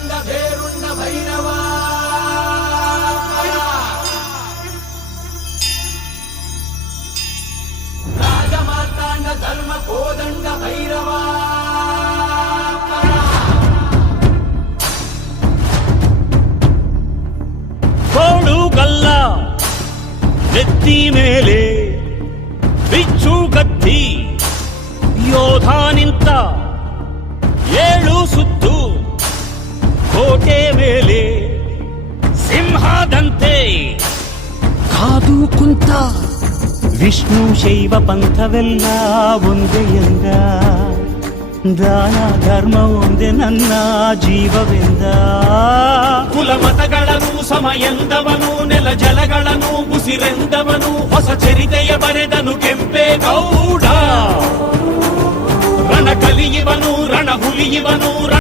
ಕೋದಂಡ ಬೇರುಂಡ ಭೈರವ ರಾಜ ಮಾರ್ತಾಂಡ ಧರ್ಮ ಕೋದಂಡ ಭೈರವ ಕೋಡುಗಲ್ಲ ನೆತ್ತಿ ಮೇಲೆ ಬಿಚ್ಚು ಗತ್ತಿ ಯೋಧ ನಿಂತ ಏಳು ಸುತ್ತು ಕೋಟೆ ಮೇಲೆ ಸಿಂಹದಂತೆ ಕಾದು ಕುಂತ ವಿಷ್ಣು ಶೈವ ಪಂಥವೆಲ್ಲ ಒಂದೇ ಎಂದ ದಾನ ಧರ್ಮ ಒಂದೇ ನನ್ನ ಜೀವವೆಂದ ಕುಲ ಮತಗಳನ್ನು ಸಮ ಎಂದವನು ನೆಲ ಜಲಗಳನ್ನು ಉಸಿರೆಂದವನು ಹೊಸ ಚರಿತೆಯ ಬರೆದನು ಕೆಂಪೇಗೌಡ ರಣ ಕಲಿಯುವನು ರಣ ಹುಲಿಯುವನು